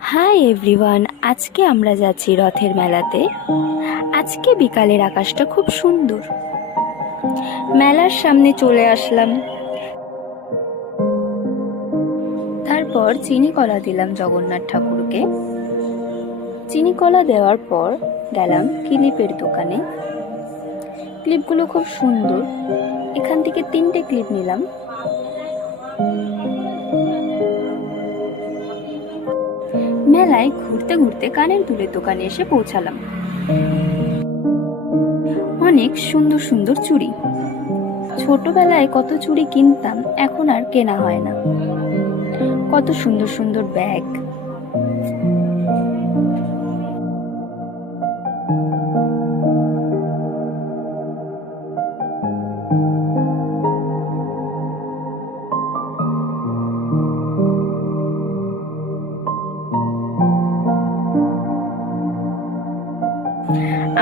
Hi everyone, আজকে আমরা যাচ্ছি রথের মেলাতে। আজকে বিকালের আকাশটা খুব সুন্দর। মেলার সামনে চলে আসলাম। তারপর চিনি কলা দিলাম জগন্নাথ ঠাকুরকে। চিনি কলা দেওয়ার পর গেলাম ক্লিপের দোকানে। ক্লিপগুলো খুব সুন্দর। এখান থেকে 3টে ক্লিপ নিলাম। মেলায় ঘুরতে ঘুরতে কানের দুলের দোকানে এসে পৌঁছালাম। অনেক সুন্দর সুন্দর চুড়ি। ছোটবেলায় কত চুড়ি কিনতাম, এখন আর কেনা হয় না। কত সুন্দর সুন্দর ব্যাগ।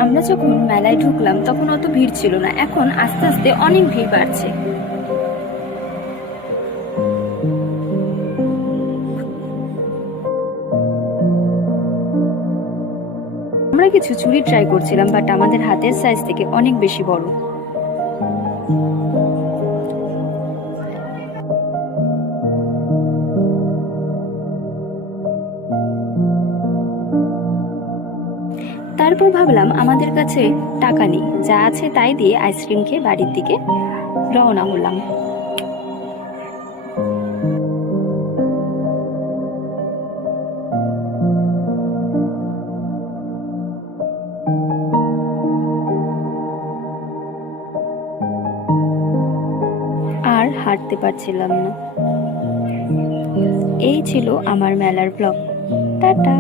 আমরা যখন মেলায় ঢুকলাম তখন অত ভিড় ছিল না, এখন আস্তে আস্তে অনেক ভিড় বাড়ছে। আমরা কিছু চুড়ি ট্রাই করছিলাম, বাট আমাদের হাতের সাইজ থেকে অনেক বেশি বড়। তারপর ভাবলাম আমাদের কাছে টাকা নেই, যা আছে তাই দিয়ে আইসক্রিম খেয়ে বাড়ির দিকে রওনা হলাম। আর হাঁটতে পারছিলাম না। এই ছিল আমার মেলার ব্লগ। টাটা।